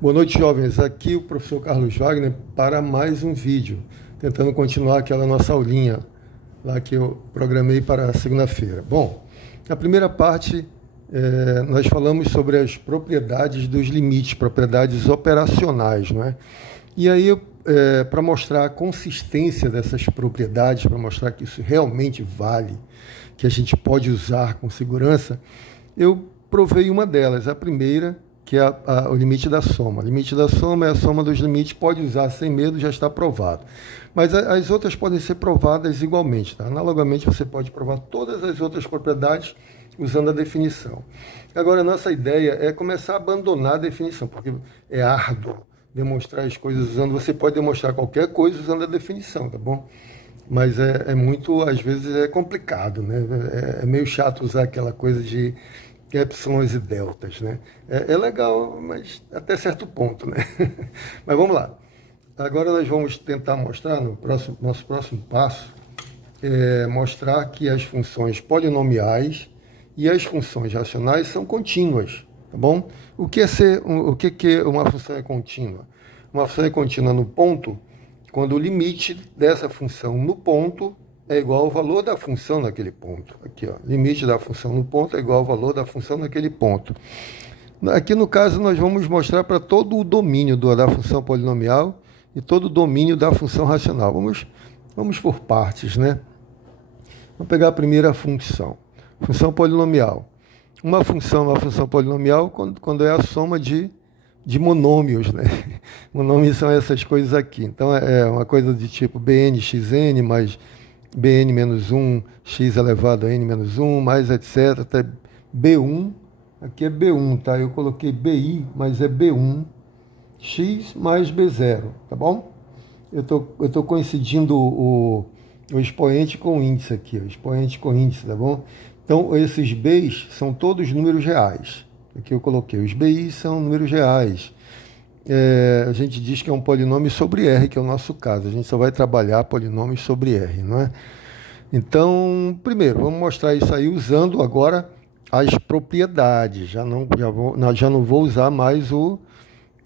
Boa noite, jovens. Aqui o professor Carlos Wagner para mais um vídeo, tentando continuar aquela nossa aulinha lá que eu programei para segunda-feira. Bom, na primeira parte nós falamos sobre as propriedades dos limites, propriedades operacionais, não é? E aí, para mostrar a consistência dessas propriedades, para mostrar que isso realmente vale, que a gente pode usar com segurança, eu provei uma delas, a primeira, que é o limite da soma. O limite da soma é a soma dos limites, pode usar sem medo, já está provado. Mas as outras podem ser provadas igualmente. Tá? Analogamente, você pode provar todas as outras propriedades usando a definição. Agora, a nossa ideia é começar a abandonar a definição, porque é árduo demonstrar as coisas usando. Você pode demonstrar qualquer coisa usando a definição, tá bom? Mas é muito, às vezes, é complicado, né? É meio chato usar aquela coisa de epsilons e deltas, né? É legal, mas até certo ponto, né? Mas vamos lá. Agora nós vamos tentar mostrar, nosso próximo passo, mostrar que as funções polinomiais e as funções racionais são contínuas, tá bom? O que uma função é contínua? Uma função é contínua no ponto quando o limite dessa função no ponto é igual ao valor da função naquele ponto. Aqui, ó, limite da função no ponto é igual ao valor da função naquele ponto. Aqui, no caso, nós vamos mostrar para todo o domínio da função polinomial e todo o domínio da função racional. Vamos por partes, né? Vamos pegar a primeira função. Função polinomial. Uma função polinomial quando é a soma de monômios, né? Monômios são essas coisas aqui. Então, é uma coisa de tipo bn(xn) mais bn menos 1, x elevado a n menos 1, mais etc, até b1, aqui é b1, tá? Eu coloquei bi, mas é b1, x mais b0, tá bom? Eu tô coincidindo o expoente com o índice aqui, o expoente com o índice, tá bom? Então, esses b's são todos números reais. Aqui eu coloquei, os bi's são números reais. A gente diz que é um polinômio sobre R, que é o nosso caso. A gente só vai trabalhar polinômios sobre R, não é? Então, primeiro, vamos mostrar isso aí usando agora as propriedades. Já não vou usar mais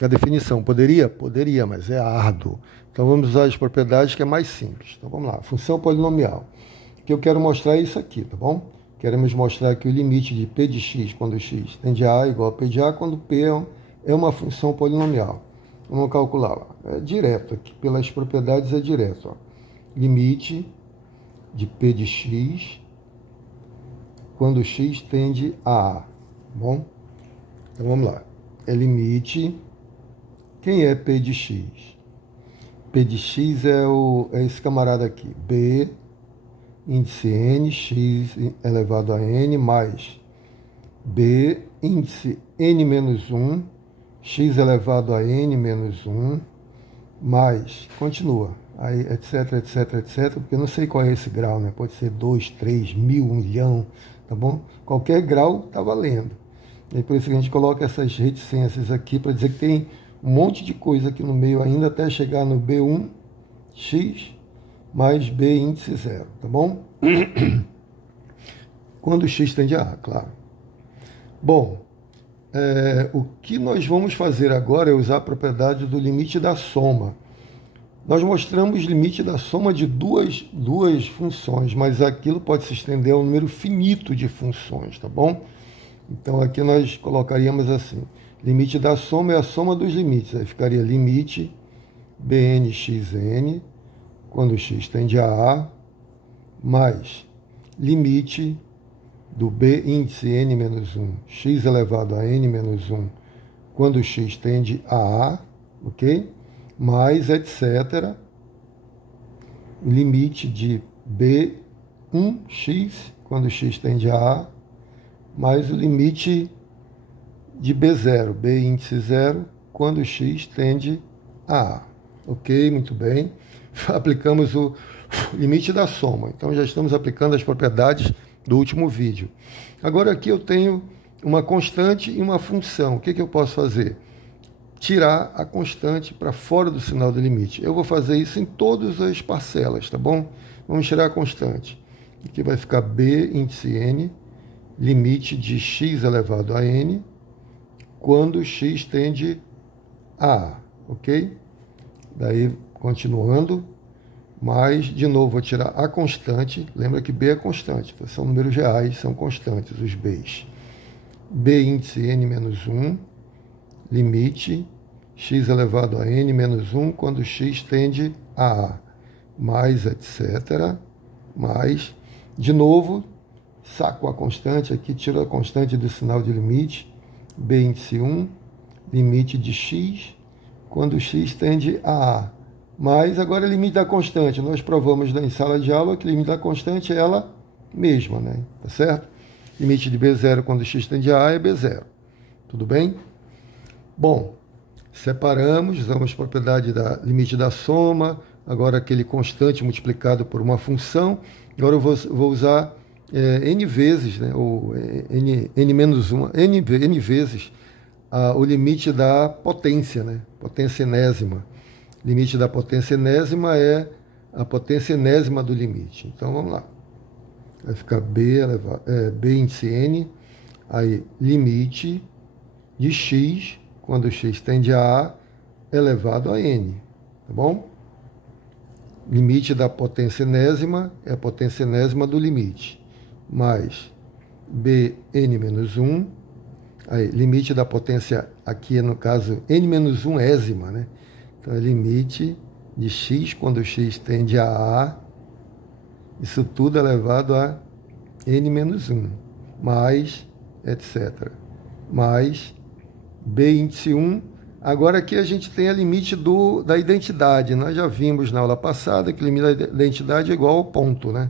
a definição. Poderia? Poderia, mas é árduo. Então, vamos usar as propriedades, que é mais simples. Então, vamos lá. Função polinomial. O que eu quero mostrar é isso aqui, tá bom? Queremos mostrar que o limite de p de x, quando x tende a igual a p de a, quando p é uma função polinomial. Vamos calcular lá. É direto aqui, pelas propriedades é direto. Ó. Limite de p de x quando x tende a a. Bom? Então vamos lá. É limite. Quem é p de x? P de x é esse camarada aqui. B índice n, x elevado a n, mais b índice n menos 1, x elevado a n menos 1, mais, continua, aí, etc, etc, etc, porque eu não sei qual é esse grau, né? Pode ser 2, 3, 1000, 1 milhão, tá bom? Qualquer grau tá valendo. E por isso que a gente coloca essas reticências aqui, para dizer que tem um monte de coisa aqui no meio ainda, até chegar no B1, x, mais b índice 0, tá bom? Quando x tende a a, claro. Bom, o que nós vamos fazer agora é usar a propriedade do limite da soma. Nós mostramos limite da soma de duas funções, mas aquilo pode se estender a um número finito de funções, tá bom? Então aqui nós colocaríamos assim, limite da soma é a soma dos limites, aí ficaria limite bnxn, quando x tende a a, mais limite do b índice n menos 1, x elevado a n menos 1, quando x tende a a, ok? Mais, etc., limite de b1x, quando x tende a a, mais o limite de b0, b índice 0, quando x tende a a. Ok? Muito bem. Aplicamos o limite da soma. Então, já estamos aplicando as propriedades do último vídeo. Agora, aqui eu tenho uma constante e uma função. O que eu posso fazer? Tirar a constante para fora do sinal do limite. Eu vou fazer isso em todas as parcelas, tá bom? Vamos tirar a constante. Aqui vai ficar b índice n, limite de x elevado a n, quando x tende a, ok? Daí, continuando, mais, de novo, vou tirar a constante. Lembra que B é constante, então são números reais, são constantes, os Bs. B índice n menos 1, limite, x elevado a n menos 1, quando x tende a A, mais, etc., mais, de novo, saco a constante aqui, tiro a constante do sinal de limite, B índice 1, limite de x, quando x tende a A. Mas agora limite da constante, nós provamos em sala de aula que o limite da constante é ela mesma, né? Tá certo? Limite de B0 quando x tende a A é B0. Tudo bem? Bom, separamos, usamos a propriedade da limite da soma, agora aquele constante multiplicado por uma função. Agora eu vou usar n vezes, né? Ou n menos 1, n vezes o limite da potência, né? Potência enésima. Limite da potência enésima é a potência enésima do limite. Então, vamos lá. Vai ficar B índice n, aí limite de x, quando x tende a A, elevado a n. Tá bom? Limite da potência enésima é a potência enésima do limite. Mais Bn menos 1, aí limite da potência, aqui no caso, n menos 1 ésima, né? Então, é limite de x quando x tende a A, isso tudo elevado a n menos 1, mais, etc. Mais B índice 1. Agora aqui a gente tem a limite da identidade. Nós já vimos na aula passada que o limite da identidade é igual ao ponto, né?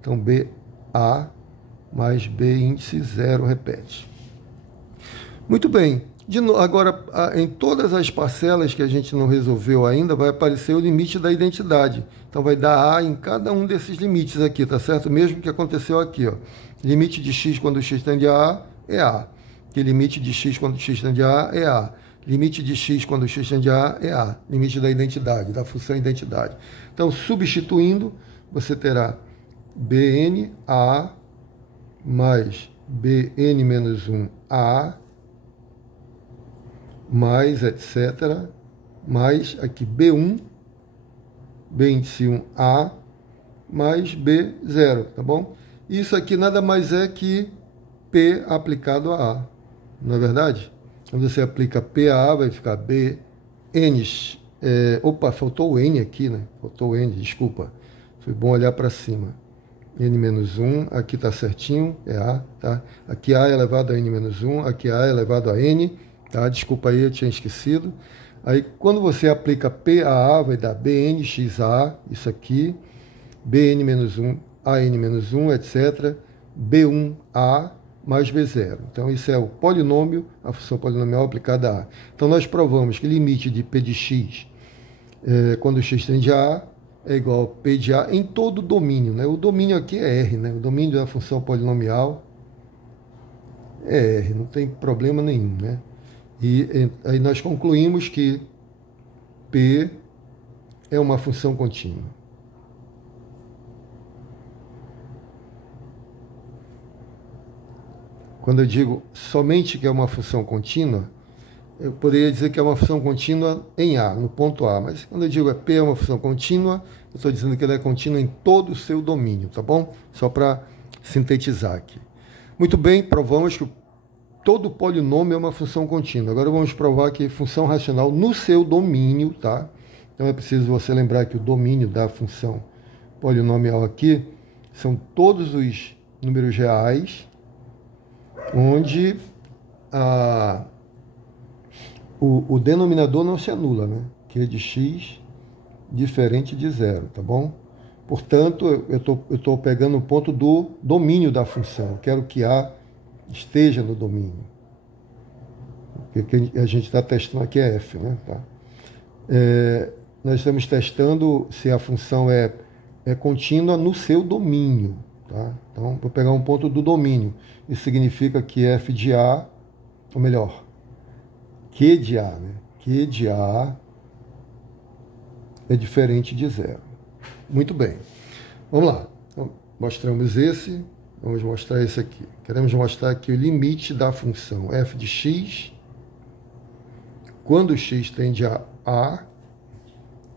Então, BA mais B índice 0 repete. Muito bem. Agora, em todas as parcelas que a gente não resolveu ainda, vai aparecer o limite da identidade. Então, vai dar A em cada um desses limites aqui, tá certo? Mesmo que aconteceu aqui, ó. Limite de x quando x tende a A é A. Que limite de x quando x tende a A é A. Limite de x quando x tende a A é A. Limite da identidade, da função identidade. Então, substituindo, você terá Bn A mais Bn menos 1 A mais, etc., mais aqui B1, B índice 1A, mais B0, tá bom? Isso aqui nada mais é que P aplicado a A, não é verdade? Quando você aplica P a A, vai ficar B, N, opa, faltou o N aqui, né? Faltou o N, desculpa. Foi bom olhar para cima. N menos 1, aqui está certinho, é A, tá? Aqui A é elevado a N menos 1, aqui A é elevado a N, tá? Desculpa aí, eu tinha esquecido. Aí, quando você aplica P a A, vai dar BNXA, isso aqui, BN menos 1, AN menos 1, etc., B1A mais B0. Então, isso é o polinômio, a função polinomial aplicada a A. Então, nós provamos que limite de P de x, quando x tende a A, é igual a P de A em todo o domínio, né? O domínio aqui é R, né? O domínio da função polinomial é R, não tem problema nenhum, né? E aí nós concluímos que P é uma função contínua. Quando eu digo somente que é uma função contínua, eu poderia dizer que é uma função contínua em A, no ponto A. Mas quando eu digo que P é uma função contínua, eu estou dizendo que ela é contínua em todo o seu domínio, tá bom? Só para sintetizar aqui. Muito bem, provamos que todo polinômio é uma função contínua. Agora vamos provar que função racional no seu domínio, tá? Então é preciso você lembrar que o domínio da função polinomial aqui são todos os números reais, onde o denominador não se anula, né? Que é de x diferente de zero, tá bom? Portanto, eu estou pegando o ponto do domínio da função. Eu quero que A esteja no domínio. O que a gente está testando aqui é f, né? Tá? Nós estamos testando se a função é contínua no seu domínio. Tá? Então, vou pegar um ponto do domínio. Isso significa que f de A, ou melhor, Q de A, né? Q de A é diferente de zero. Muito bem. Vamos lá. Então, mostramos esse. Vamos mostrar esse aqui. Queremos mostrar aqui o limite da função f de x quando x tende a A,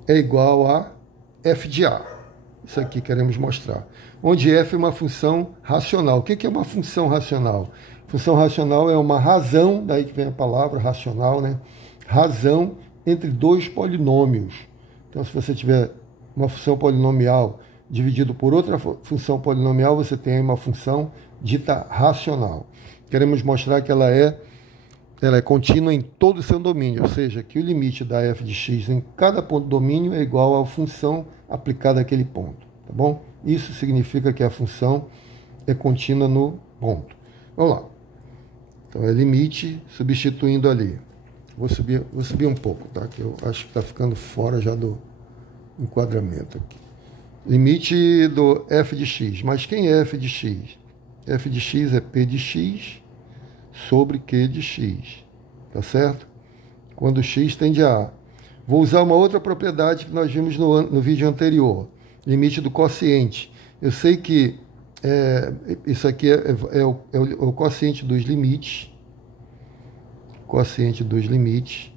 é igual a f de A. Isso aqui queremos mostrar. Onde f é uma função racional. O que é uma função racional? Função racional é uma razão, daí que vem a palavra racional, né? Razão entre dois polinômios. Então, se você tiver uma função polinomial dividido por outra função polinomial, você tem uma função dita racional. Queremos mostrar que ela é contínua em todo o seu domínio, ou seja, que o limite da f de x em cada ponto do domínio é igual à função aplicada àquele ponto, tá bom? Isso significa que a função é contínua no ponto. Vamos lá. Então, é limite substituindo ali. Vou subir um pouco, tá? Que eu acho que está ficando fora já do enquadramento aqui. Limite do f de x. Mas quem é f de x? F de x é p de x sobre q de x. Tá certo? Quando x tende a A. Vou usar uma outra propriedade que nós vimos no vídeo anterior. Limite do quociente. Eu sei que isso aqui é o quociente dos limites. Quociente dos limites.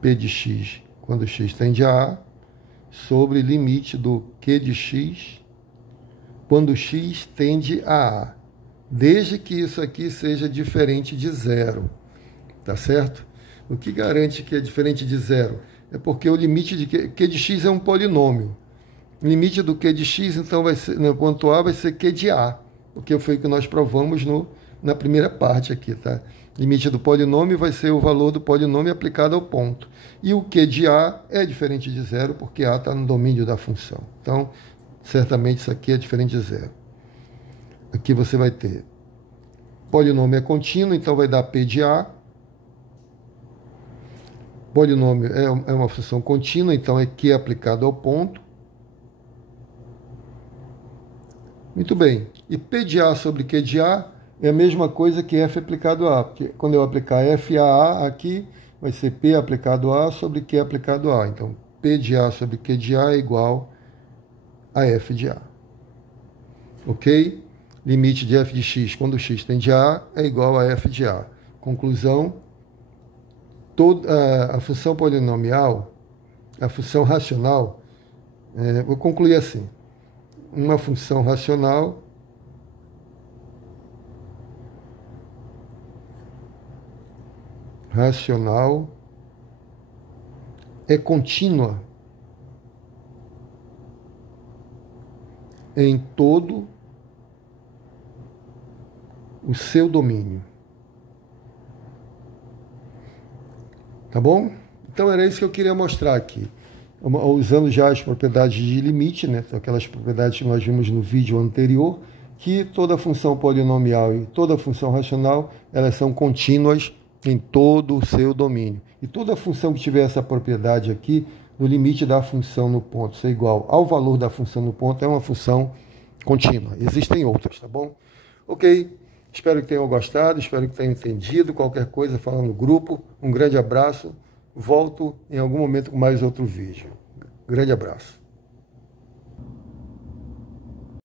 P de x, quando x tende a A, sobre limite do q de x, quando x tende a A. Desde que isso aqui seja diferente de zero. Tá certo? O que garante que é diferente de zero? É porque o limite de q de x é um polinômio. O limite do q de x, então, vai ser, no ponto A vai ser q de A, porque foi o que nós provamos na primeira parte aqui, tá? Limite do polinômio vai ser o valor do polinômio aplicado ao ponto. E o q de A é diferente de zero, porque A está no domínio da função. Então, certamente isso aqui é diferente de zero. Aqui você vai ter polinômio é contínuo, então vai dar P de A. Polinômio é uma função contínua, então é Q aplicado ao ponto. Muito bem. E P de A sobre Q de A é a mesma coisa que F aplicado a A. Porque quando eu aplicar F a A aqui, vai ser P aplicado a A sobre Q aplicado a A. Então, P de A sobre Q de A é igual a F de A. Ok? Limite de f de x quando x tende a A é igual a f de A. Conclusão, toda a função polinomial, a função racional, vou concluir assim. Uma função racional é contínua em todo o seu domínio. Tá bom? Então era isso que eu queria mostrar aqui. Usando já as propriedades de limite, né? Aquelas propriedades que nós vimos no vídeo anterior, que toda função polinomial e toda função racional, elas são contínuas em todo o seu domínio. E toda função que tiver essa propriedade aqui, no limite da função no ponto ser igual ao valor da função no ponto, é uma função contínua. Existem outras, tá bom? Ok. Espero que tenham gostado, espero que tenham entendido. Qualquer coisa, fala no grupo. Um grande abraço. Volto em algum momento com mais outro vídeo. Grande abraço.